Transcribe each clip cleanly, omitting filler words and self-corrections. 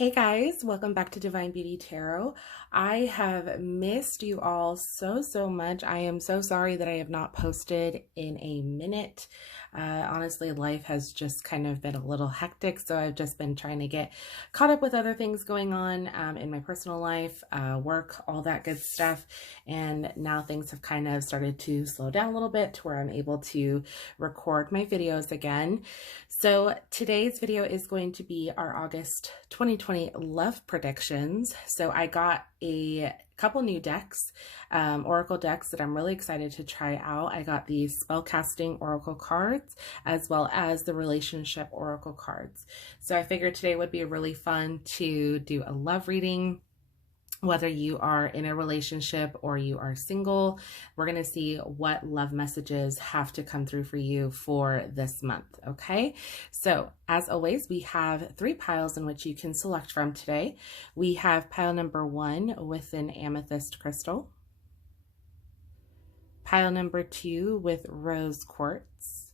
Hey guys, welcome back to Divine Beauty Tarot. I have missed you all so much. I am so sorry that I have not posted in a minute. Honestly, life has just kind of been a little hectic, so I've just been trying to get caught up with other things going on in my personal life, work, all that good stuff. And now things have kind of started to slow down a little bit to where I'm able to record my videos again. So today's video is going to be our August 2020 love predictions. So I got a couple new decks, oracle decks that I'm really excited to try out. I got the spellcasting oracle cards as well as the relationship oracle cards. So I figured today would be really fun to do a love reading. Whether you are in a relationship or you are single, we're going to see what love messages have to come through for you for this month, okay? So, as always, we have 3 piles in which you can select from today. We have pile number 1 with an amethyst crystal, pile number 2 with rose quartz,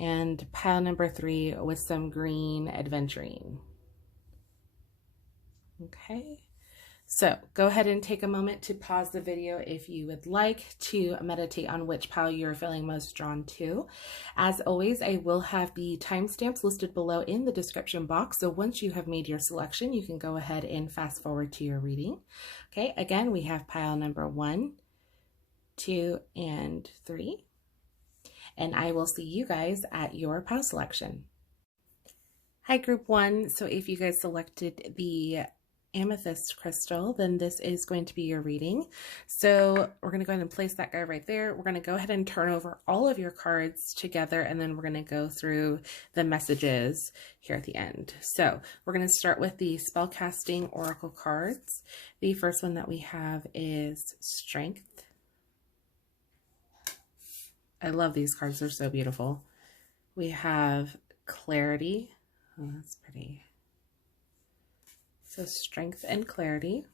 and pile number 3 with some green adventurine. Okay, so go ahead and take a moment to pause the video if you would like to meditate on which pile you're feeling most drawn to. As always, I will have the timestamps listed below in the description box, so once you have made your selection, you can go ahead and fast forward to your reading. Okay, again, we have pile number 1, 2, and 3, and I will see you guys at your pile selection. Hi, group 1. So if you guys selected the amethyst crystal, then this is going to be your reading. So we're going to go ahead and place that guy right there. We're going to go ahead and turn over all of your cards together, and then we're going to go through the messages here at the end. So we're going to start with the spellcasting oracle cards. The first one that we have is Strength. I love these cards. They're so beautiful. We have Clarity. Oh, that's pretty. So Strength and Clarity.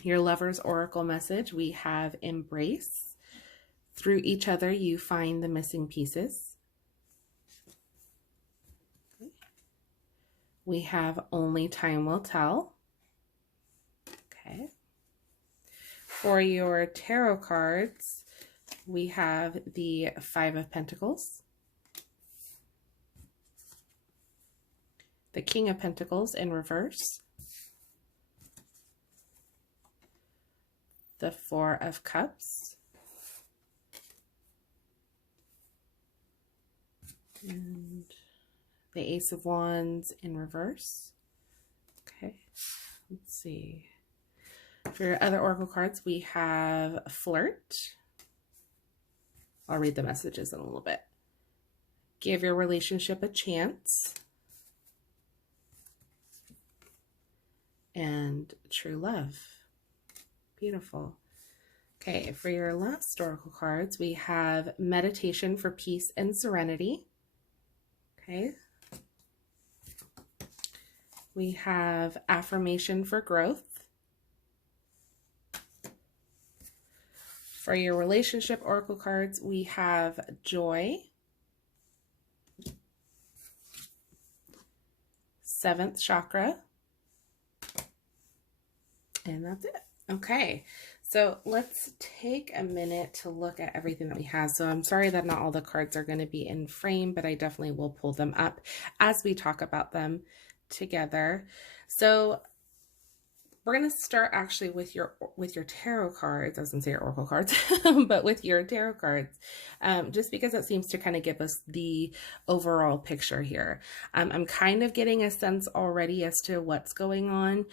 Your lover's oracle message, we have Embrace. Through each other, you find the missing pieces. We have Only Time Will Tell. Okay. For your tarot cards, we have the 5 of Pentacles, the King of Pentacles in reverse, the 4 of Cups, and the Ace of Wands in reverse. Okay, let's see. For your other oracle cards, we have Flirt. I'll read the messages in a little bit. Give your relationship a chance. And True Love. Beautiful. Okay, for your last oracle cards, we have Meditation for Peace and Serenity. Okay. We have Affirmation for Growth. For your relationship oracle cards, we have Joy, 7th chakra, and that's it. Okay, so let's take a minute to look at everything that we have. So I'm sorry that not all the cards are going to be in frame, but I definitely will pull them up as we talk about them together. So we're going to start actually with your tarot cards. I was going to say your oracle cards, but with your tarot cards, just because it seems to kind of give us the overall picture here. I'm kind of getting a sense already as to what's going on,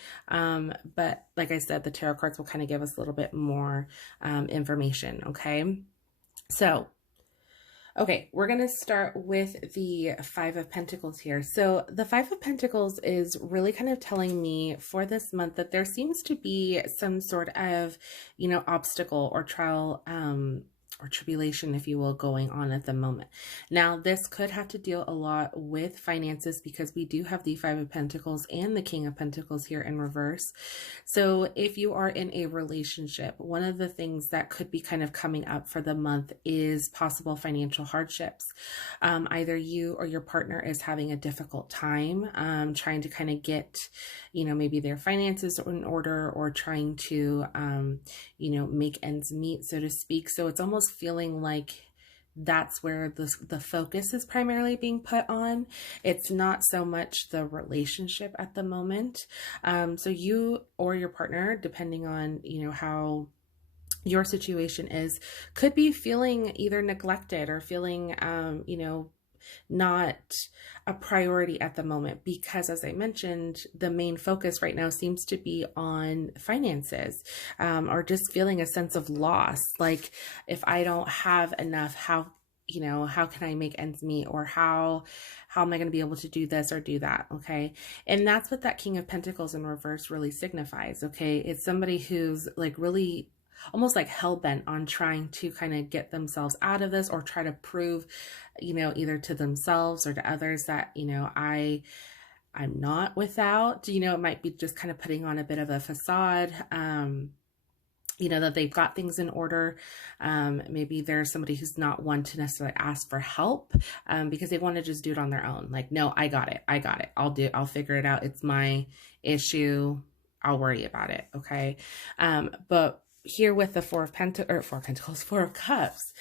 but like I said, the tarot cards will kind of give us a little bit more information, okay? So, okay, we're going to start with the 5 of Pentacles here. So the 5 of Pentacles is really kind of telling me for this month that there seems to be some sort of, obstacle or trial or tribulation, if you will, going on at the moment. Now, this could have to deal a lot with finances because we do have the Five of Pentacles and the King of Pentacles here in reverse. So if you are in a relationship, one of the things that could be kind of coming up for the month is possible financial hardships. Either you or your partner is having a difficult time trying to kind of get, maybe their finances in order, or trying to, make ends meet, so to speak. So it's almost feeling like that's where the focus is primarily being put on. It's not so much the relationship at the moment. So you or your partner, depending on, how your situation is, could be feeling either neglected or feeling, not a priority at the moment, because as I mentioned, the main focus right now seems to be on finances, or just feeling a sense of loss. Like, if I don't have enough, how can I make ends meet, or how am I going to be able to do this or do that? Okay. And that's what that King of Pentacles in reverse really signifies. Okay. It's somebody who's like really almost like hell-bent on trying to kind of get themselves out of this, or try to prove, either to themselves or to others that, I'm not without, it might be just kind of putting on a bit of a facade, that they've got things in order. Maybe there's somebody who's not one to necessarily ask for help, because they want to just do it on their own. Like, no, I got it. I'll figure it out. It's my issue. I'll worry about it. Okay. But here with the Four of Cups,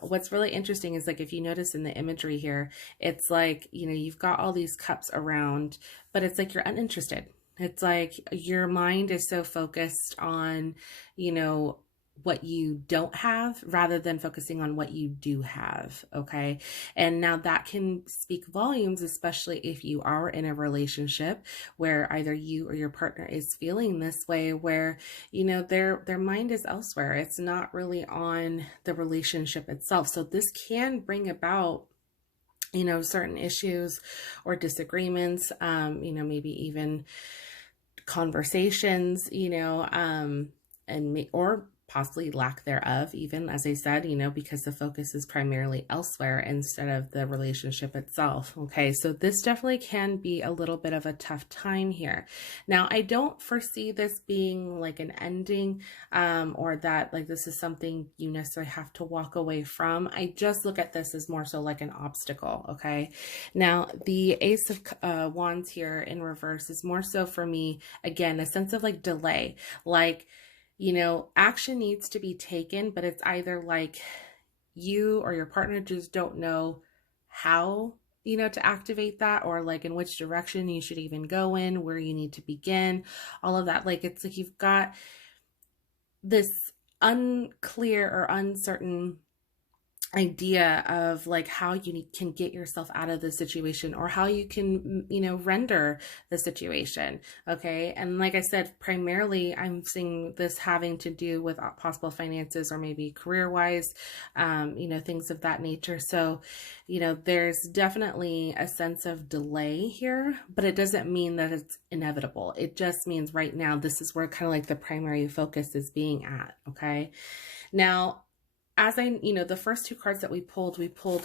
what's really interesting is, like, if you notice in the imagery here, it's like, you've got all these cups around, but it's like you're uninterested. It's like your mind is so focused on, what you don't have, rather than focusing on what you do have. Okay. And now that can speak volumes, especially if you are in a relationship where either you or your partner is feeling this way, where, their mind is elsewhere. It's not really on the relationship itself. So this can bring about, certain issues or disagreements, maybe even conversations, or possibly lack thereof, even, as I said, because the focus is primarily elsewhere instead of the relationship itself. Okay, so this definitely can be a little bit of a tough time here. Now, I don't foresee this being like an ending, or that like this is something you necessarily have to walk away from. I just look at this as more so like an obstacle. Okay, now the Ace of Wands here in reverse is more so for me, again, a sense of like delay, like, action needs to be taken, but it's either like you or your partner just don't know how, to activate that, or like in which direction you should even go in, where you need to begin, all of that. Like, it's like you've got this unclear or uncertain idea of like how you can get yourself out of the situation, or how you can, render the situation. Okay. And like I said, primarily I'm seeing this having to do with possible finances, or maybe career wise, things of that nature. So, there's definitely a sense of delay here, but it doesn't mean that it's inevitable. It just means right now, this is where kind of like the primary focus is being at. Okay. Now, as the first two cards that we pulled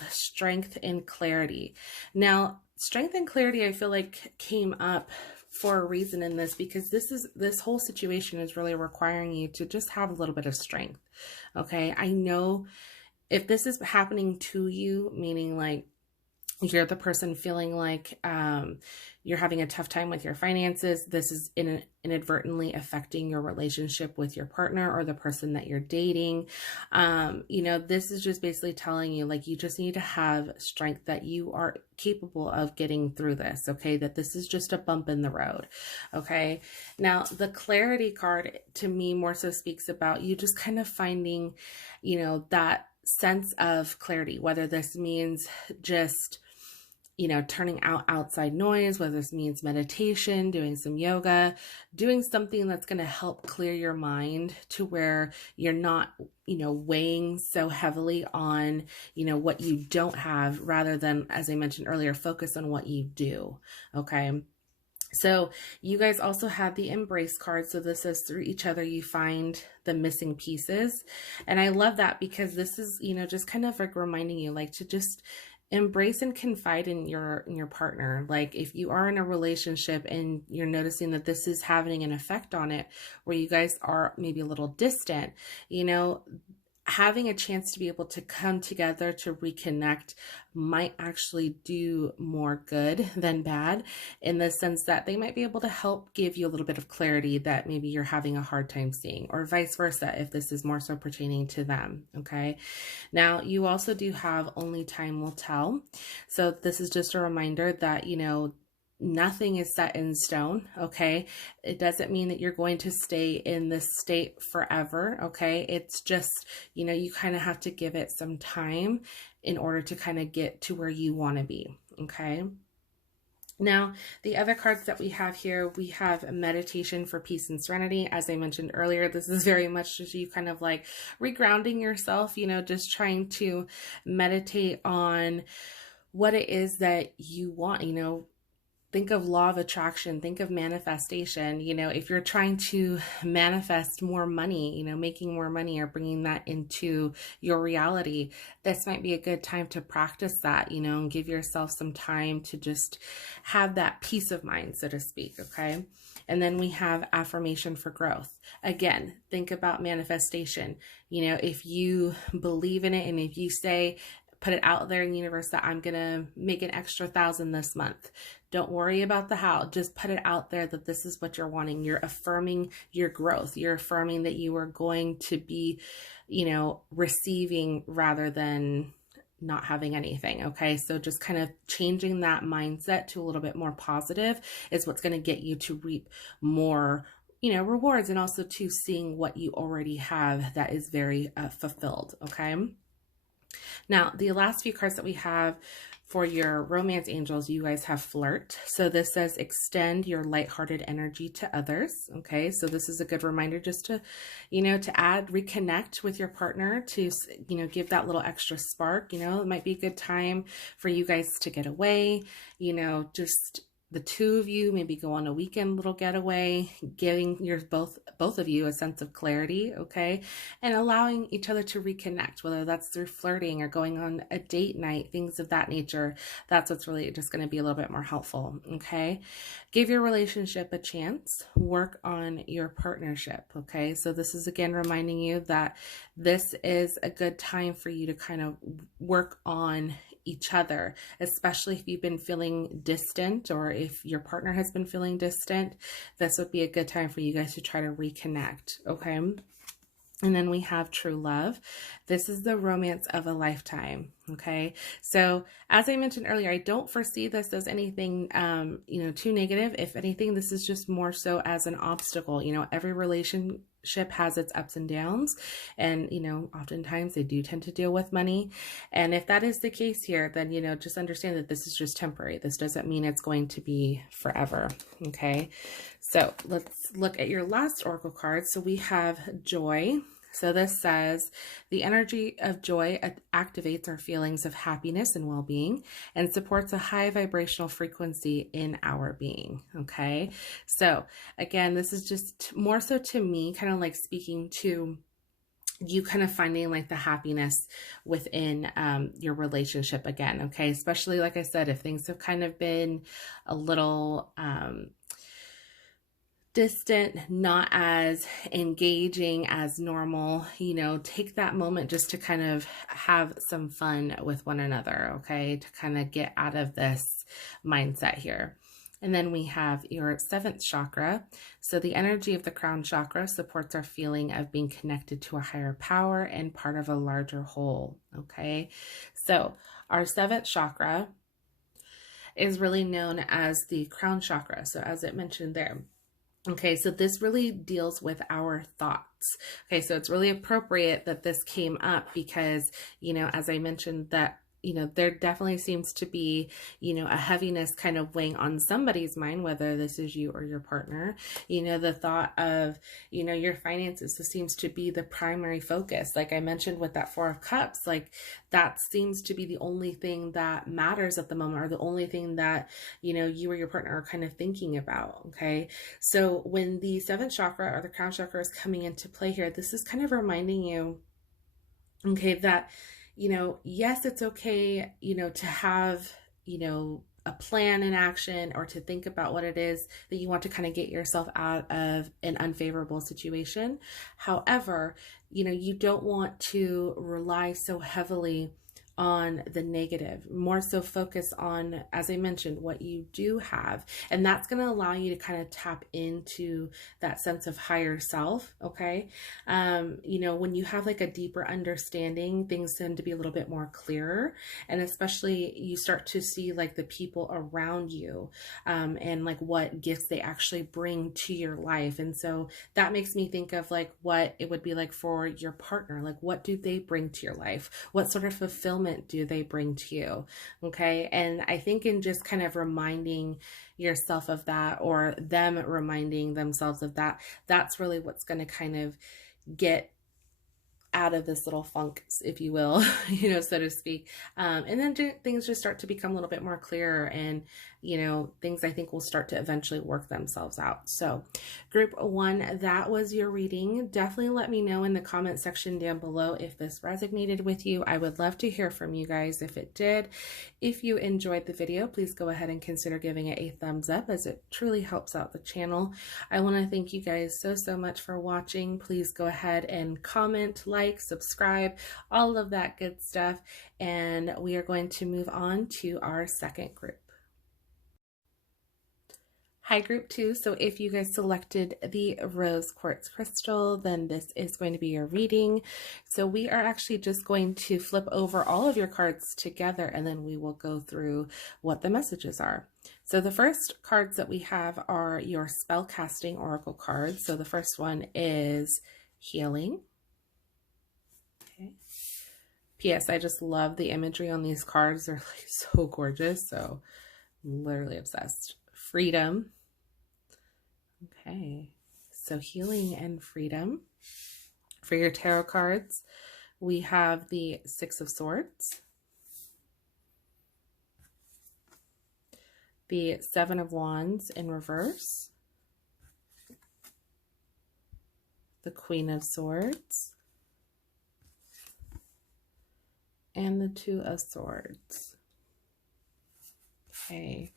strength and clarity. Now, strength and clarity, I feel like came up for a reason in this, because this whole situation is really requiring you to just have a little bit of strength. Okay. I know if this is happening to you, meaning like you're the person feeling like you're having a tough time with your finances, this is inadvertently affecting your relationship with your partner or the person that you're dating. This is just basically telling you, like, you just need to have strength, that you are capable of getting through this. Okay. That this is just a bump in the road. Okay. Now, the clarity card to me more so speaks about you just kind of finding, that sense of clarity, whether this means just, turning out outside noise, whether this means meditation, doing some yoga, doing something that's going to help clear your mind to where you're not, weighing so heavily on, what you don't have, rather than, as I mentioned earlier, focus on what you do. Okay. So you guys also have the embrace card. So this says through each other, you find the missing pieces. And I love that because this is, just kind of like reminding you like to just embrace and confide in your partner. Like if you are in a relationship and you're noticing that this is having an effect on it, where you guys are maybe a little distant, having a chance to be able to come together to reconnect might actually do more good than bad, in the sense that they might be able to help give you a little bit of clarity that maybe you're having a hard time seeing, or vice versa if this is more so pertaining to them. Okay. Now you also do have only time will tell. So this is just a reminder that, nothing is set in stone. Okay. It doesn't mean that you're going to stay in this state forever. Okay. It's just, you kind of have to give it some time in order to kind of get to where you want to be. Okay. Now, the other cards that we have here, we have meditation for peace and serenity. As I mentioned earlier, this is very much just you kind of like regrounding yourself, just trying to meditate on what it is that you want. Think of law of attraction, think of manifestation. If you're trying to manifest more money, making more money or bringing that into your reality, this might be a good time to practice that, and give yourself some time to just have that peace of mind, so to speak. Okay. And then we have affirmation for growth. Again, think about manifestation. If you believe in it and if you say, put it out there in the universe that I'm going to make an extra 1,000 this month. Don't worry about the how. Just put it out there that this is what you're wanting. You're affirming your growth. You're affirming that you are going to be, receiving rather than not having anything. Okay. So just kind of changing that mindset to a little bit more positive is what's going to get you to reap more rewards, and also to seeing what you already have that is very fulfilled. Okay. Now, the last few cards that we have for your romance angels, you guys have flirt. So this says extend your lighthearted energy to others. Okay. So this is a good reminder just to, to reconnect with your partner, to, give that little extra spark. It might be a good time for you guys to get away, just the two of you maybe go on a weekend little getaway, giving both of you a sense of clarity, okay, and allowing each other to reconnect, whether that's through flirting or going on a date night, things of that nature. That's what's really just going to be a little bit more helpful. Okay, give your relationship a chance, work on your partnership. Okay, so this is again reminding you that this is a good time for you to kind of work on each other, especially if you've been feeling distant, or if your partner has been feeling distant. This would be a good time for you guys to try to reconnect. Okay. And then we have true love. This is the romance of a lifetime. Okay. So as I mentioned earlier, I don't foresee this as anything, too negative. If anything, this is just more so as an obstacle. Every relationship has its ups and downs, and, oftentimes they do tend to deal with money. And if that is the case here, then, just understand that this is just temporary. This doesn't mean it's going to be forever. Okay. So let's look at your last oracle card. So we have joy. So this says the energy of joy activates our feelings of happiness and well-being and supports a high vibrational frequency in our being. Okay. So again, this is just more so to me, kind of like speaking to you kind of finding like the happiness within your relationship again. Okay. Especially, like I said, if things have kind of been a little, distant, not as engaging as normal, take that moment just to kind of have some fun with one another, okay, to kind of get out of this mindset here. And then we have your 7th chakra. So the energy of the crown chakra supports our feeling of being connected to a higher power and part of a larger whole, okay? So our 7th chakra is really known as the crown chakra. So as it mentioned there, okay, so this really deals with our thoughts. Okay, so it's really appropriate that this came up because, as I mentioned, that there definitely seems to be, a heaviness kind of weighing on somebody's mind, whether this is you or your partner. The thought of, your finances, this seems to be the primary focus. Like I mentioned with that Four of Cups, like that seems to be the only thing that matters at the moment, or the only thing that, you or your partner are kind of thinking about. Okay. So when the seventh chakra or the crown chakra is coming into play here, this is kind of reminding you, okay, that, yes, it's okay, to have, a plan in action, or to think about what it is that you want to kind of get yourself out of an unfavorable situation. However, you don't want to rely so heavily on the negative, more so focus on, as I mentioned, what you do have. And that's going to allow you to kind of tap into that sense of higher self. Okay. When you have like a deeper understanding, things tend to be a little bit more clearer. And especially you start to see like the people around you, and like what gifts they actually bring to your life. And so that makes me think of like what it would be like for your partner. Like, what do they bring to your life? What sort of fulfillment do they bring to you? Okay. And I think in just kind of reminding yourself of that, or them reminding themselves of that, that's really what's going to kind of get out of this little funk, if you will, so to speak. And then things just start to become a little bit more clearer, and, things I think will start to eventually work themselves out. So group one, that was your reading. Definitely let me know in the comment section down below if this resonated with you. I would love to hear from you guys if it did. If you enjoyed the video, please go ahead and consider giving it a thumbs up, as it truly helps out the channel. I want to thank you guys so much for watching. Please go ahead and comment, like, subscribe, all of that good stuff. And we are going to move on to our second group. Hi, group two. So if you guys selected the rose quartz crystal, then this is going to be your reading. So we are actually just going to flip over all of your cards together, and then we will go through what the messages are. So the first cards that we have are your spell casting oracle cards. So the first one is healing. Okay. P.S. I just love the imagery on these cards. They're like so gorgeous. So I'm literally obsessed. Freedom. Okay, so healing and freedom. For your tarot cards, we have the Six of Swords, the Seven of Wands in reverse, the Queen of Swords, and the Two of Swords. Okay.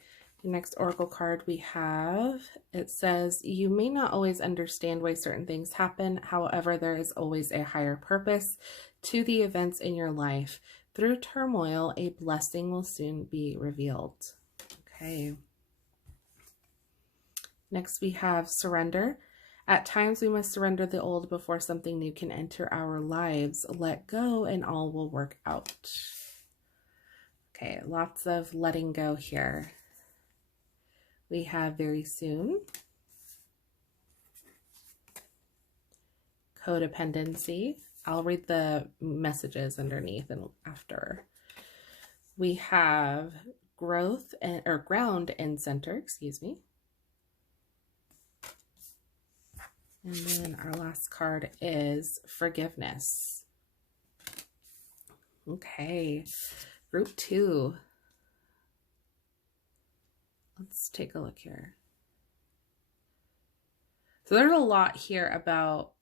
The next oracle card we have, it says, you may not always understand why certain things happen. However, there is always a higher purpose to the events in your life. Through turmoil, a blessing will soon be revealed. Okay. Next we have surrender. At times we must surrender the old before something new can enter our lives. Let go and all will work out. Okay, lots of letting go here. We have very soon, codependency. I'll read the messages underneath and after. We have growth or ground and center, excuse me. And then our last card is forgiveness. Okay, group two. Let's take a look here. So there's a lot here about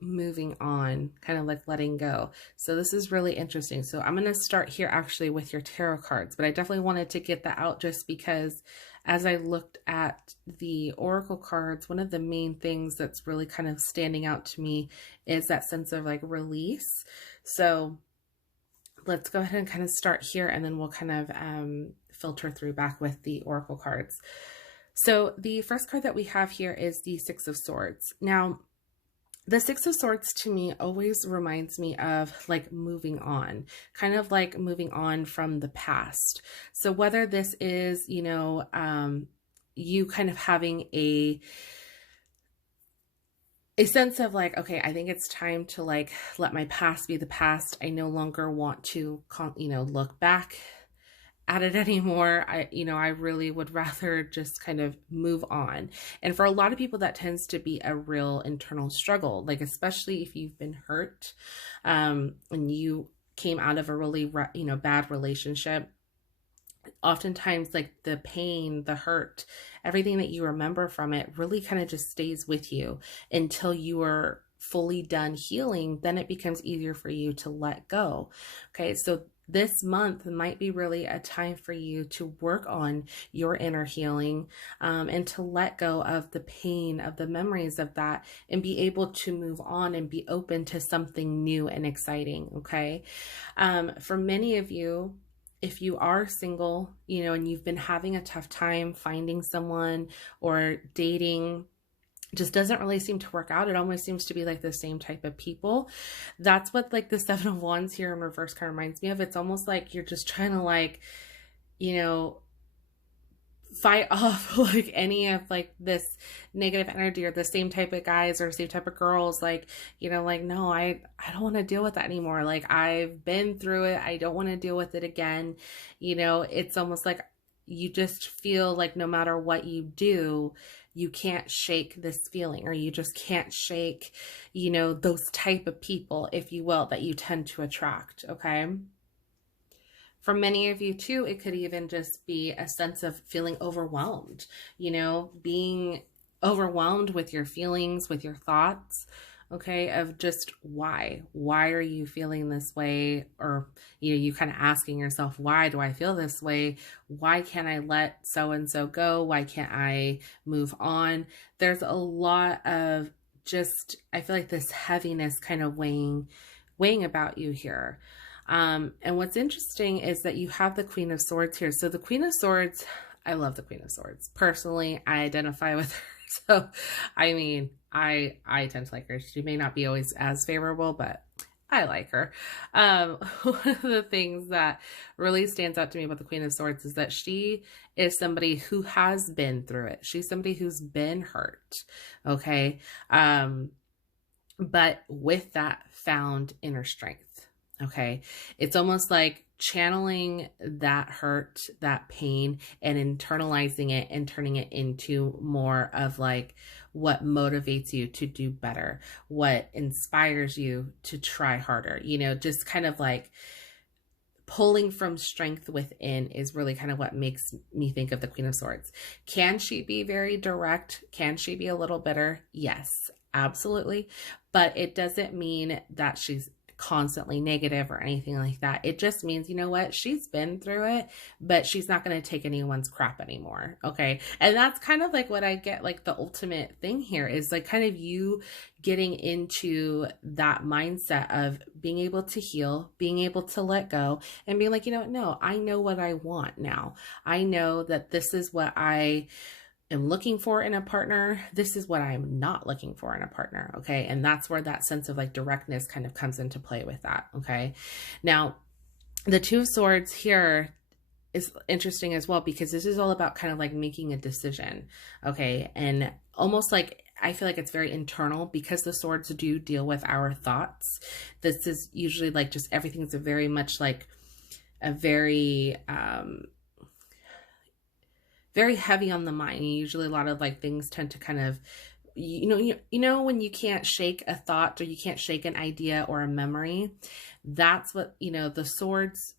moving on, kind of like letting go. So this is really interesting. So I'm going to start here actually with your tarot cards, but I definitely wanted to get that out just because as I looked at the oracle cards, one of the main things that's really kind of standing out to me is that sense of like release. So let's go ahead and kind of start here, and then we'll kind of filter through back with the oracle cards. So the first card that we have here is the Six of Swords. Now, the Six of Swords to me always reminds me of like moving on, kind of like moving on from the past. So whether this is, you kind of having a a sense of like, okay, I think it's time to like let my past be the past. I no longer want to, look back at it anymore. I really would rather just kind of move on. And for a lot of people, that tends to be a real internal struggle, like, especially if you've been hurt, and you came out of a really, bad relationship. Oftentimes, like the pain, the hurt, everything that you remember from it really kind of just stays with you until you are fully done healing. Then it becomes easier for you to let go. Okay, so this month might be really a time for you to work on your inner healing, and to let go of the pain, of the memories of that, and be able to move on and be open to something new and exciting. Okay, for many of you, if you are single, and you've been having a tough time finding someone, or dating just doesn't really seem to work out, it almost seems to be like the same type of people. That's what like the Seven of Wands here in reverse kind of reminds me of. It's almost like you're just trying to like, you know, fight off like any of like this negative energy, or the same type of guys or same type of girls, like, like, no, I don't want to deal with that anymore. Like, I've been through it. I don't want to deal with it again. It's almost like you just feel like no matter what you do, you can't shake this feeling, or you just can't shake, those type of people, if you will, that you tend to attract. Okay. For many of you too, it could even just be a sense of feeling overwhelmed, being overwhelmed with your feelings, with your thoughts, okay, of just why are you feeling this way? Or, you kind of asking yourself, why do I feel this way? Why can't I let so-and-so go? Why can't I move on? There's a lot of just, I feel like this heaviness kind of weighing about you here. And what's interesting is that you have the Queen of Swords here. So the Queen of Swords, I love the Queen of Swords. Personally, I identify with her. So, I mean, I tend to like her. She may not be always as favorable, but I like her. One of the things that really stands out to me about the Queen of Swords is that she is somebody who has been through it. She's somebody who's been hurt. Okay. But with that found inner strength. Okay. It's almost like channeling that hurt, that pain, and internalizing it and turning it into more of like what motivates you to do better, what inspires you to try harder, just kind of like pulling from strength within is really kind of what makes me think of the Queen of Swords. Can she be very direct? Can she be a little bitter? Yes, absolutely. But it doesn't mean that she's constantly negative or anything like that. It just means, you know what, she's been through it, but she's not going to take anyone's crap anymore. Okay. And that's kind of like what I get, like the ultimate thing here is like kind of you getting into that mindset of being able to heal, being able to let go, and being like, no, I know what I want now. I know that this is what I am looking for in a partner. This is what I'm not looking for in a partner. Okay. And that's where that sense of like directness kind of comes into play with that. Okay. Now, the Two of Swords here is interesting as well, because this is all about kind of like making a decision. Okay. And almost like, I feel like it's very internal, because the swords do deal with our thoughts. This is usually like just everything's a very much like a very, very heavy on the mind. Usually a lot of like things tend to kind of, when you can't shake a thought, or you can't shake an idea or a memory, that's what, the swords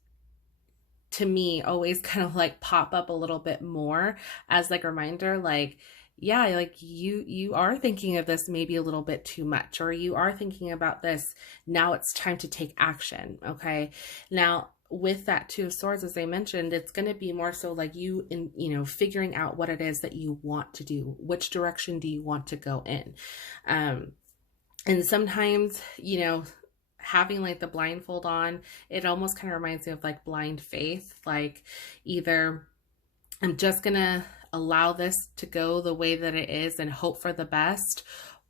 to me always kind of like pop up a little bit more as like a reminder, like, yeah, like you are thinking of this maybe a little bit too much, or you are thinking about this. Now it's time to take action. Okay. Now, with that Two of Swords, as I mentioned, it's going to be more so like you in, figuring out what it is that you want to do. Which direction do you want to go in? And sometimes, having like the blindfold on, it almost kind of reminds me of like blind faith. Like, either I'm just going to allow this to go the way that it is and hope for the best,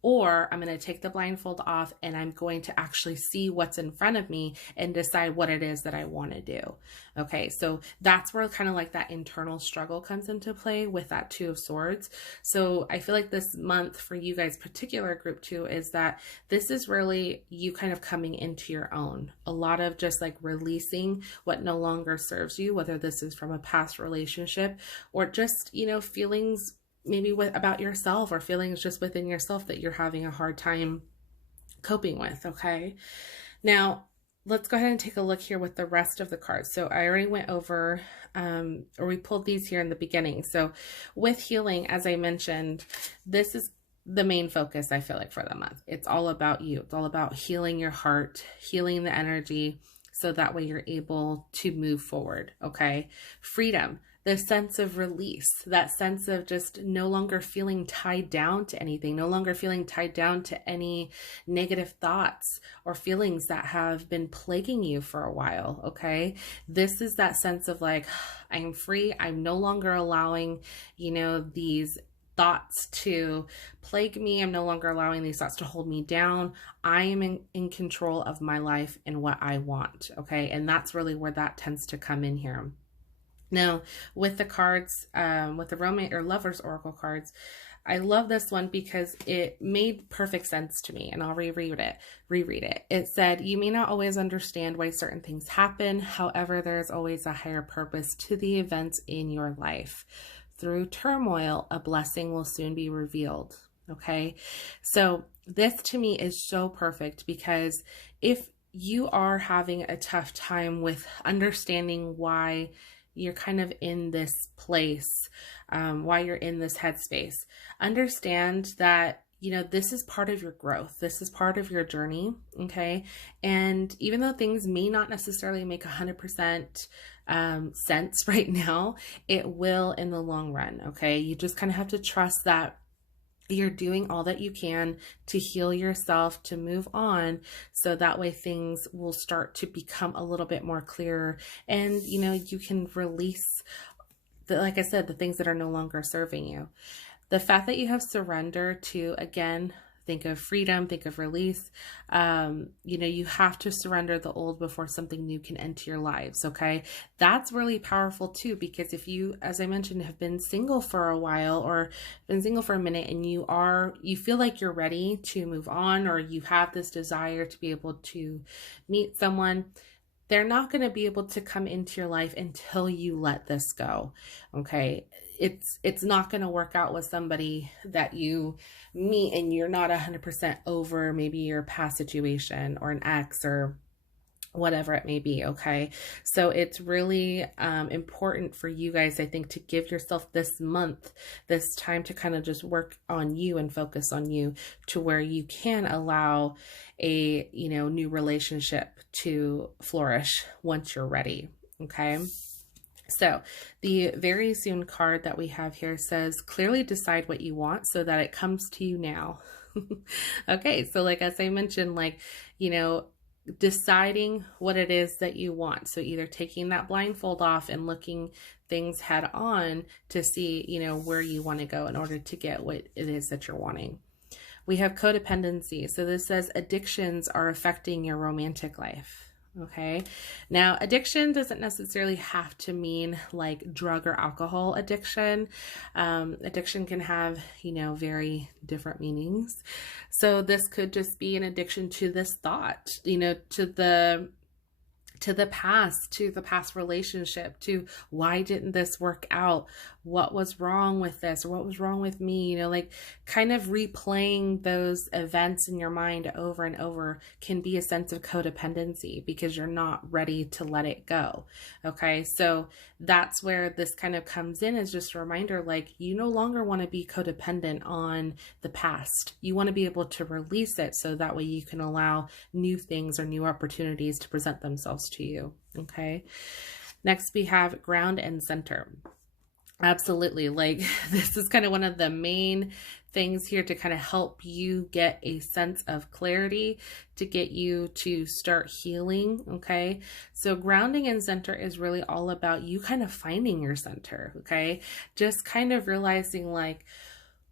or I'm going to take the blindfold off and I'm going to actually see what's in front of me and decide what it is that I want to do. Okay, so that's where kind of like that internal struggle comes into play with that Two of Swords. So I feel like this month for you guys, particular group 2, is that this is really you kind of coming into your own. A lot of just like releasing what no longer serves you, whether this is from a past relationship or just, you know, feelings maybe about yourself, or feelings just within yourself that you're having a hard time coping with. Okay. Now let's go ahead and take a look here with the rest of the cards. So I already went over, or we pulled these here in the beginning. So with healing, as I mentioned, this is the main focus, I feel like, for the month. It's all about you. It's all about healing your heart, healing the energy, so that way you're able to move forward. Okay. Freedom, the sense of release, that sense of just no longer feeling tied down to anything, no longer feeling tied down to any negative thoughts or feelings that have been plaguing you for a while. Okay. This is that sense of like, I'm free. I'm no longer allowing, you know, these thoughts to plague me. I'm no longer allowing these thoughts to hold me down. I am in control of my life and what I want. Okay. And that's really where that tends to come in here. Now, with the cards, with the romance or lovers oracle cards, I love this one because it made perfect sense to me, and I'll reread it. It said, you may not always understand why certain things happen. However, there is always a higher purpose to the events in your life. Through turmoil, a blessing will soon be revealed. Okay. So this to me is so perfect, because if you are having a tough time with understanding why you're kind of in this place, why you're in this headspace, understand that, you know, this is part of your growth. This is part of your journey. Okay. And even though things may not necessarily make 100% sense right now, it will in the long run. Okay. You just kind of have to trust that you're doing all that you can to heal yourself, to move on, so that way things will start to become a little bit more clear, and, you know, you can release like I said, the things that are no longer serving you. The fact that you have surrender to, again, think of freedom, think of release. You know, you have to surrender the old before something new can enter your lives. Okay. That's really powerful too, because if you, as I mentioned, have been single for a while or been single for a minute, and you feel like you're ready to move on, or you have this desire to be able to meet someone, they're not going to be able to come into your life until you let this go. Okay. It's not going to work out with somebody that you meet and you're not 100% over maybe your past situation or an ex or whatever it may be. Okay. So it's really important for you guys, I think, to give yourself this month, this time to kind of just work on you and focus on you, to where you can allow a, you know, new relationship to flourish once you're ready. Okay. So the very soon card that we have here says, clearly decide what you want so that it comes to you now. Okay. So like, as I mentioned, like, you know, deciding what it is that you want. So either taking that blindfold off and looking things head on to see, you know, where you want to go in order to get what it is that you're wanting. We have codependency. So this says addictions are affecting your romantic life. Okay. Now, addiction doesn't necessarily have to mean like drug or alcohol addiction. Addiction can have, you know, very different meanings. So this could just be an addiction to this thought, you know, to the past relationship, to why didn't this work out? What was wrong with this? Or what was wrong with me? You know, like kind of replaying those events in your mind over and over can be a sense of codependency, because you're not ready to let it go. Okay. So that's where this kind of comes in, is just a reminder, like, you no longer want to be codependent on the past. You want to be able to release it, so that way you can allow new things or new opportunities to present themselves to you. Okay. Next, we have ground and center. Absolutely. Like, this is kind of one of the main things here to kind of help you get a sense of clarity, to get you to start healing. Okay. So grounding and center is really all about you kind of finding your center. Okay. Just kind of realizing, like,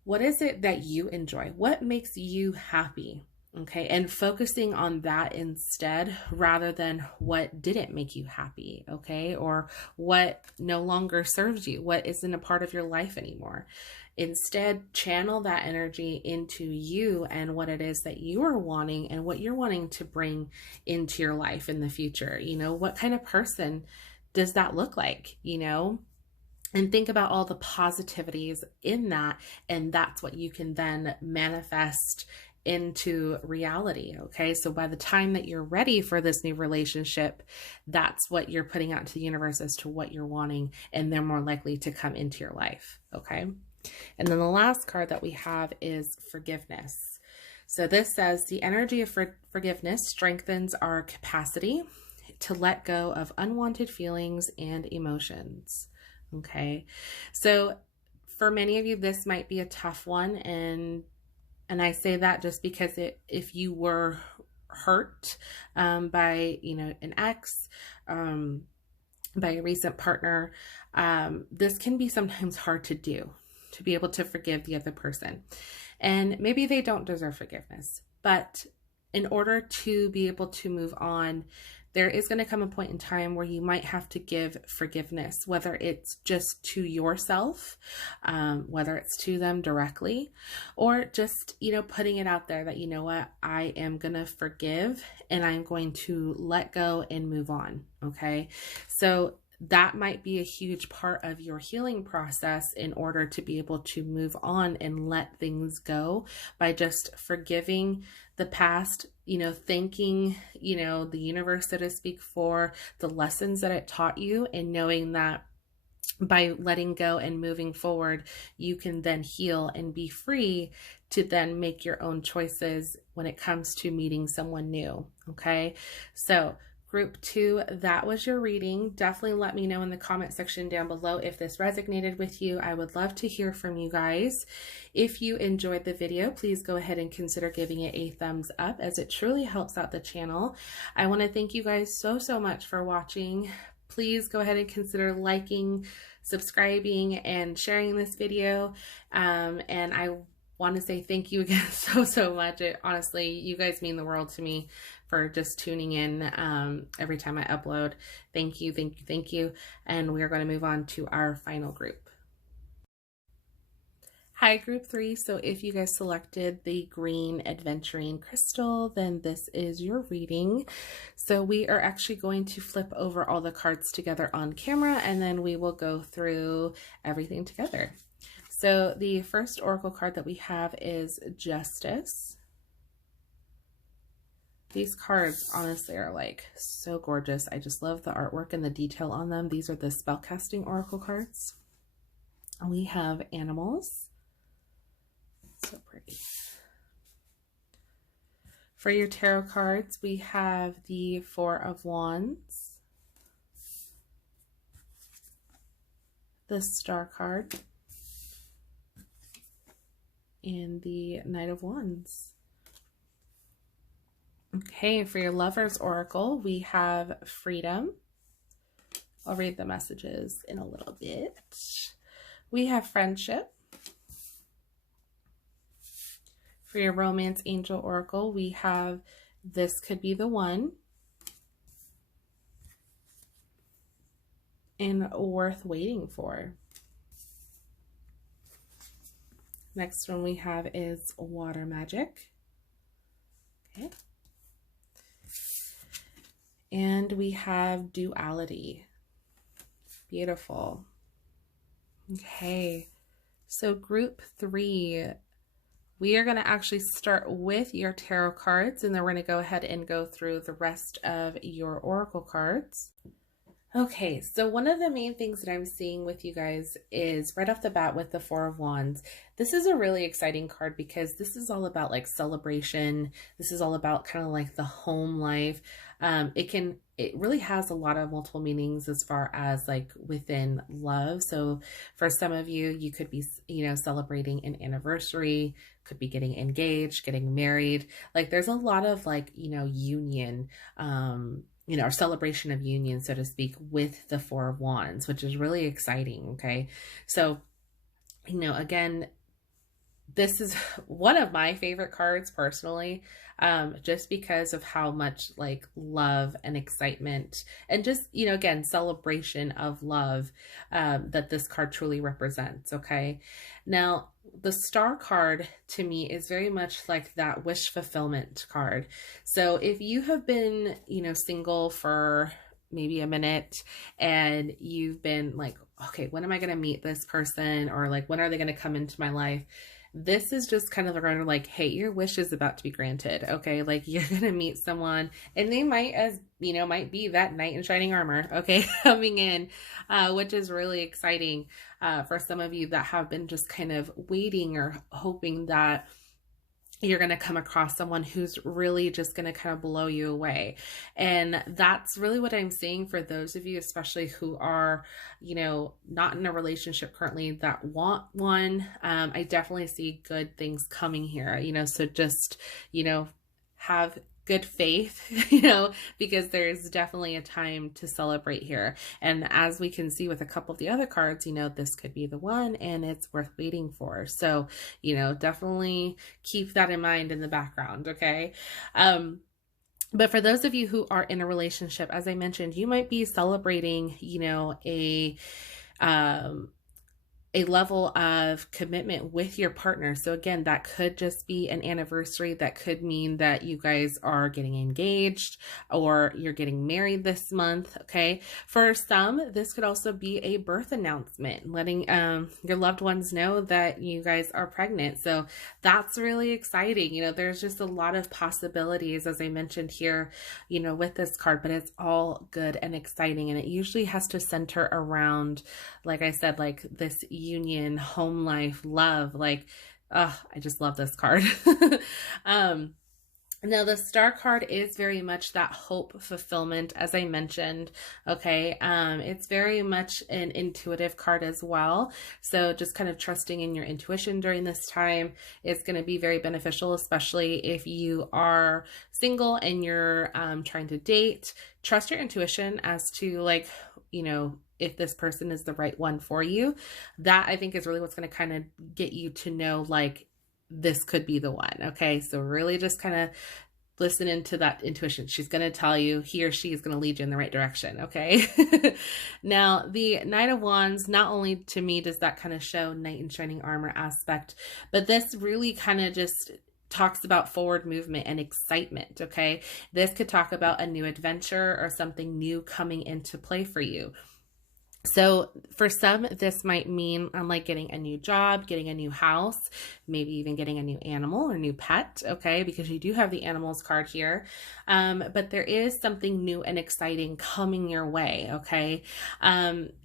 What is it that you enjoy? What makes you happy? Okay, and focusing on that instead rather than what didn't make you happy, okay, or what no longer serves you, what isn't a part of your life anymore. Instead, channel that energy into you and what it is that you are wanting and what you're wanting to bring into your life in the future. You know, what kind of person does that look like, you know? And think about all the positivities in that, and that's what you can then manifest into reality. Okay, so by the time that you're ready for this new relationship, that's what you're putting out into the universe as to what you're wanting, and they're more likely to come into your life. Okay, and then the last card that we have is forgiveness. So this says the energy of forgiveness strengthens our capacity to let go of unwanted feelings and emotions. Okay, so for many of you, this might be a tough one, and I say that just because if you were hurt by, you know, an ex, by a recent partner, this can be sometimes hard to do, to be able to forgive the other person, and maybe they don't deserve forgiveness, but in order to be able to move on, there is going to come a point in time where you might have to give forgiveness, whether it's just to yourself, whether it's to them directly, or just, you know, putting it out there that, you know what, I am going to forgive and I'm going to let go and move on. Okay. So that might be a huge part of your healing process in order to be able to move on and let things go by just forgiving the past, you know, thanking, you know, the universe, so to speak, for the lessons that it taught you, and knowing that by letting go and moving forward, you can then heal and be free to then make your own choices when it comes to meeting someone new. Okay. So Group 2, that was your reading. Definitely let me know in the comment section down below if this resonated with you. I would love to hear from you guys. If you enjoyed the video, please go ahead and consider giving it a thumbs up, as it truly helps out the channel. I want to thank you guys so much for watching. Please go ahead and consider liking, subscribing, and sharing this video. And I want to say thank you again so much. Honestly, you guys mean the world to me for just tuning in every time I upload. Thank you. And we are going to move on to our final group. Hi, Group 3. So if you guys selected the green adventuring crystal, then this is your reading. So we are actually going to flip over all the cards together on camera, and then we will go through everything together. So the first oracle card that we have is Justice. These cards honestly are like so gorgeous. I just love the artwork and the detail on them. These are the spellcasting oracle cards. We have animals. So pretty. For your tarot cards, we have the Four of Wands, the Star card, and the Knight of Wands. Okay, for your Lover's Oracle, we have Freedom. I'll read the messages in a little bit. We have Friendship. For your Romance Angel Oracle, we have This Could Be the One, and Worth Waiting For. Next one we have is Water Magic. Okay. And we have Duality. Beautiful. Okay, so Group 3, we are going to actually start with your tarot cards, and then we're going to go ahead and go through the rest of your oracle cards. Okay, so one of the main things that I'm seeing with you guys is right off the bat with the Four of Wands. This is a really exciting card because this is all about like celebration. This is all about kind of like the home life. It really has a lot of multiple meanings as far as like within love. So for some of you, you could be, you know, celebrating an anniversary, could be getting engaged, getting married. Like there's a lot of like, you know, union, you know, our celebration of union, so to speak, with the Four of Wands, which is really exciting. Okay. So, you know, again, this is one of my favorite cards personally, just because of how much like love and excitement and just, again, celebration of love, that this card truly represents. Okay. Now, the star card to me is very much like that wish fulfillment card. So if you have been, single for maybe a minute and you've been like, okay, when am I going to meet this person? Or like, when are they going to come into my life? This is just kind of around like, hey, your wish is about to be granted. Okay. Like you're going to meet someone and they might, might be that knight in shining armor. Okay. Coming in, which is really exciting, for some of you that have been just kind of waiting or hoping that you're going to come across someone who's really just going to kind of blow you away. And that's really what I'm seeing for those of you, especially who are, not in a relationship currently that want one. I definitely see good things coming here, so just, have good faith, because there's definitely a time to celebrate here. And as we can see with a couple of the other cards, this could be the one and it's worth waiting for. So, definitely keep that in mind in the background. Okay. But for those of you who are in a relationship, as I mentioned, you might be celebrating, a level of commitment with your partner. So again, that could just be an anniversary. That could mean that you guys are getting engaged or you're getting married this month. Okay. For some, this could also be a birth announcement, letting your loved ones know that you guys are pregnant. So that's really exciting. There's just a lot of possibilities, as I mentioned here, with this card, but it's all good and exciting. And it usually has to center around, like I said, like this union, home life, love. Like, I just love this card. Now the star card is very much that hope fulfillment, as I mentioned. Okay. It's very much an intuitive card as well. So just kind of trusting in your intuition during this time is going to be very beneficial, especially if you are single and you're trying to date. Trust your intuition as to like, if this person is the right one for you. That I think is really what's going to kind of get you to know, like, this could be the one. Okay. So really just kind of listen into that intuition. She's going to tell you, he or she is going to lead you in the right direction. Okay. Now the Knight of Wands, not only to me does that kind of show knight in shining armor aspect, but this really kind of just talks about forward movement and excitement. Okay. This could talk about a new adventure or something new coming into play for you. So for some, this might mean like getting a new job, getting a new house, maybe even getting a new animal or new pet. Okay. Because you do have the animals card here. But there is something new and exciting coming your way. Okay.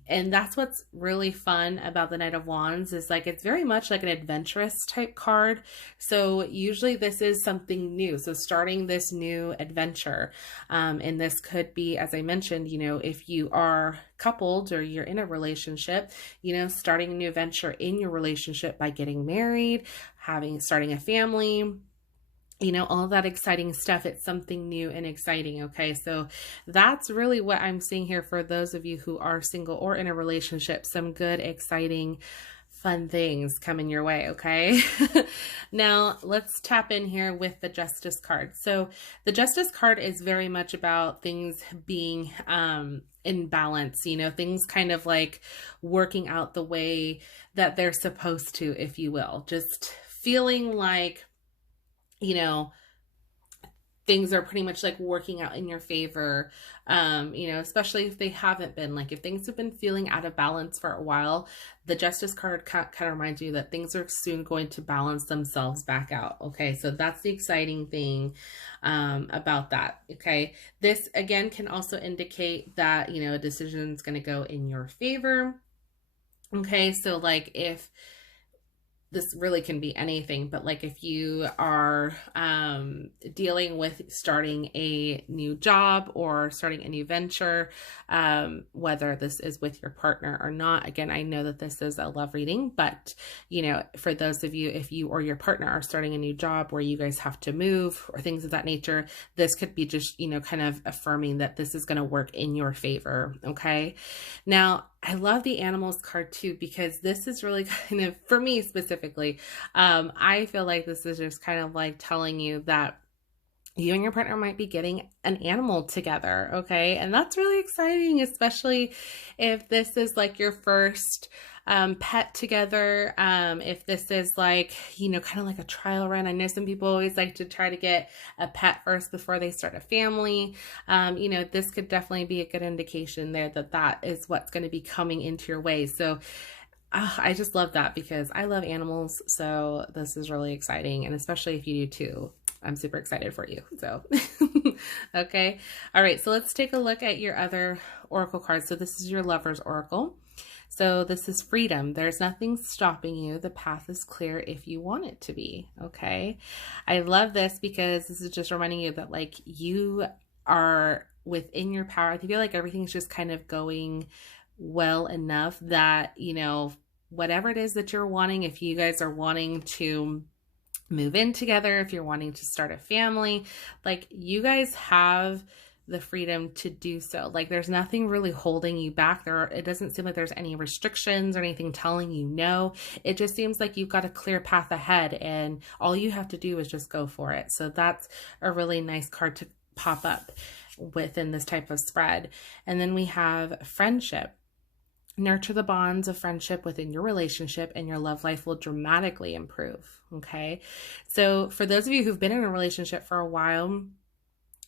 And that's what's really fun about the Knight of Wands is like, it's very much like an adventurous type card. So usually this is something new. So starting this new adventure. And this could be, as I mentioned, if you are coupled or you're in a relationship, starting a new venture in your relationship by getting married, starting a family, all of that exciting stuff. It's something new and exciting. Okay. So that's really what I'm seeing here for those of you who are single or in a relationship, some good, exciting, fun things coming your way. Okay. Now let's tap in here with the Justice card. So the Justice card is very much about things being, in balance, things kind of like working out the way that they're supposed to, if you will, just feeling like, things are pretty much like working out in your favor, especially if they haven't been. Like if things have been feeling out of balance for a while, the Justice card kind of reminds you that things are soon going to balance themselves back out. Okay, so that's the exciting thing about that. Okay, this again can also indicate that, a decision is going to go in your favor. Okay, so like if this really can be anything, but like if you are dealing with starting a new job or starting a new venture, whether this is with your partner or not, again, I know that this is a love reading, but for those of you, if you or your partner are starting a new job where you guys have to move or things of that nature, this could be just, kind of affirming that this is going to work in your favor. Okay. Now, I love the animals card too, because this is really kind of, for me specifically, I feel like this is just kind of like telling you that you and your partner might be getting an animal together, okay? And that's really exciting, especially if this is like your first pet together. If this is like, you know, kind of like a trial run. I know some people always like to try to get a pet first before they start a family. You know, this could definitely be a good indication there that that is what's going to be coming into your way. So I just love that because I love animals. So this is really exciting. And especially if you do too, I'm super excited for you. So, okay. All right. So let's take a look at your other oracle cards. So this is your Lover's Oracle. So this is freedom. There's nothing stopping you. The path is clear if you want it to be. Okay. I love this because this is just reminding you that like you are within your power. I feel like everything's just kind of going well enough that, you know, whatever it is that you're wanting, if you guys are wanting to move in together, if you're wanting to start a family, like you guys have the freedom to do so. Like there's nothing really holding you back there. It doesn't seem like there's any restrictions or anything telling you no. It just seems like you've got a clear path ahead and all you have to do is just go for it. So that's a really nice card to pop up within this type of spread. And then we have friendship. Nurture the bonds of friendship within your relationship and your love life will dramatically improve. Okay. So for those of you who've been in a relationship for a while,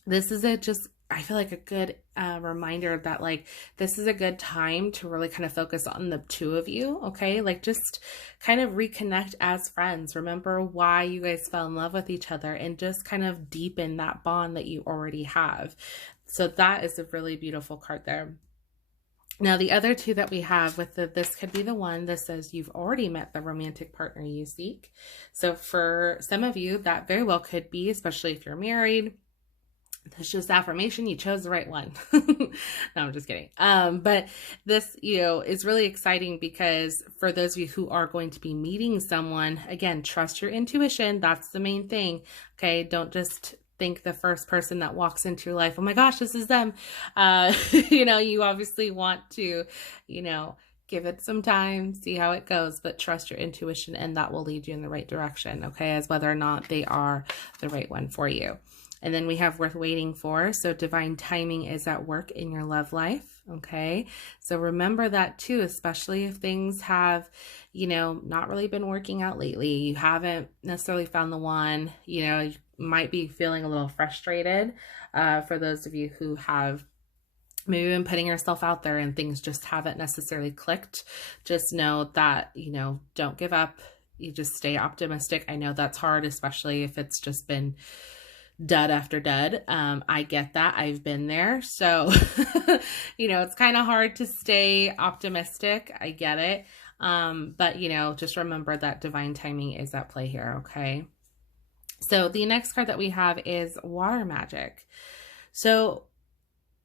this is I feel like a good reminder that like, this is a good time to really kind of focus on the two of you. Okay. Like just kind of reconnect as friends. Remember why you guys fell in love with each other and just kind of deepen that bond that you already have. So that is a really beautiful card there. Now, the other two that we have with this could be the one that says you've already met the romantic partner you seek. So for some of you, that very well could be, especially if you're married. That's just affirmation. You chose the right one. No, I'm just kidding. But this, you know, is really exciting because for those of you who are going to be meeting someone, again, trust your intuition. That's the main thing. Okay. Don't just think the first person that walks into your life, oh my gosh, this is them. You know, you obviously want to, you know, give it some time, see how it goes, but trust your intuition and that will lead you in the right direction. Okay. As whether or not they are the right one for you. And then we have worth waiting for. So divine timing is at work in your love life. Okay. So remember that too, especially if things have, you know, not really been working out lately. You haven't necessarily found the one, you know, you might be feeling a little frustrated. For those of you who have maybe been putting yourself out there and things just haven't necessarily clicked, just know that, you know, don't give up. You just stay optimistic. I know that's hard, especially if it's just been dud after dud. I get that. I've been there. So, you know, it's kind of hard to stay optimistic. I get it. But, you know, just remember that divine timing is at play here. Okay. So the next card that we have is water magic. So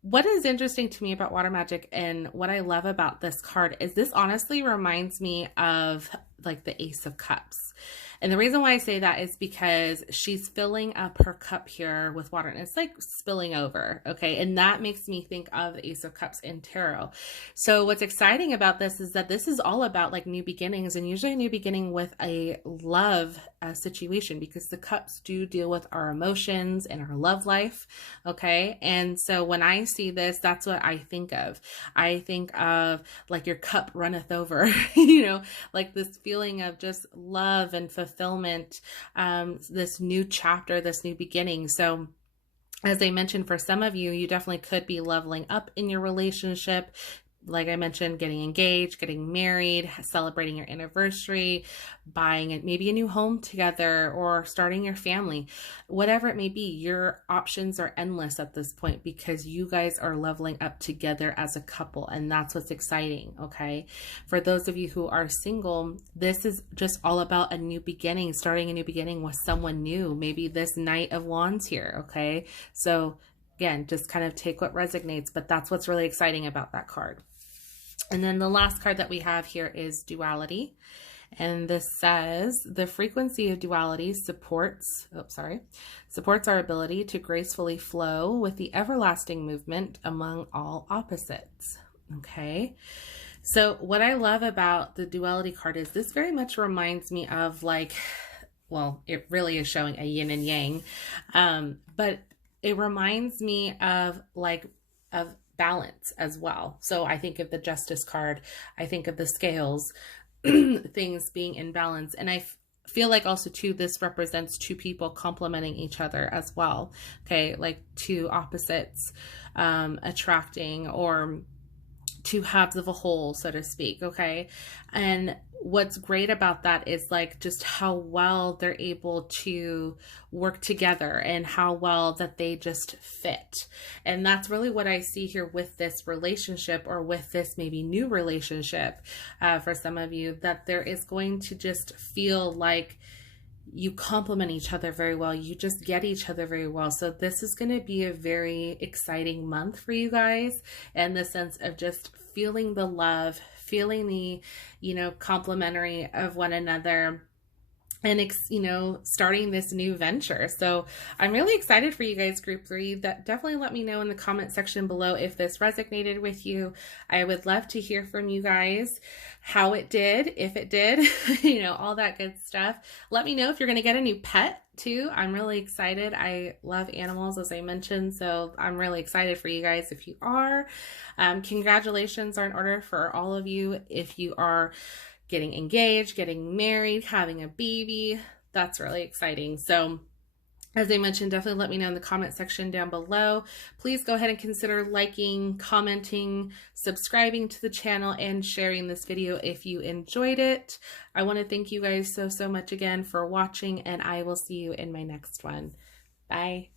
what is interesting to me about water magic and what I love about this card is this honestly reminds me of like the Ace of Cups. And the reason why I say that is because she's filling up her cup here with water and it's like spilling over. Okay. And that makes me think of the Ace of Cups in tarot. So what's exciting about this is that this is all about like new beginnings and usually a new beginning with a love situation because the cups do deal with our emotions and our love life. Okay. And so when I see this, that's what I think of. I think of like your cup runneth over, you know, like this feeling of just love and fulfillment, this new chapter, this new beginning. So as I mentioned, for some of you, you definitely could be leveling up in your relationship. Like I mentioned, getting engaged, getting married, celebrating your anniversary, buying maybe a new home together or starting your family, whatever it may be, your options are endless at this point because you guys are leveling up together as a couple. And that's what's exciting. Okay. For those of you who are single, this is just all about a new beginning, starting a new beginning with someone new, maybe this Knight of Wands here. Okay. So again, just kind of take what resonates, but that's what's really exciting about that card. And then the last card that we have here is duality. And this says the frequency of duality supports our ability to gracefully flow with the everlasting movement among all opposites. Okay. So what I love about the duality card is this very much reminds me of like, well, it really is showing a yin and yang, but it reminds me of like, of balance as well. So I think of the Justice card, I think of the scales, things being in balance. And I feel like also too, this represents two people complementing each other as well. Okay. Like two opposites, attracting, or two halves of a whole, so to speak. Okay. And what's great about that is like just how well they're able to work together and how well that they just fit. And that's really what I see here with this relationship, or with this maybe new relationship, for some of you, that there is going to just feel like you complement each other very well. You just get each other very well. So this is going to be a very exciting month for you guys, in the sense of just feeling the love, feeling the, complimentary of one another, and, starting this new venture. So I'm really excited for you guys, group 3. That definitely let me know in the comment section below if this resonated with you. I would love to hear from you guys, how it did, if it did, all that good stuff. Let me know if you're going to get a new pet too. I'm really excited. I love animals, as I mentioned, so I'm really excited for you guys if you are. Congratulations are in order for all of you if you are getting engaged, getting married, having a baby. That's really exciting. So as I mentioned, definitely let me know in the comment section down below. Please go ahead and consider liking, commenting, subscribing to the channel, and sharing this video if you enjoyed it. I want to thank you guys so much again for watching, and I will see you in my next one. Bye.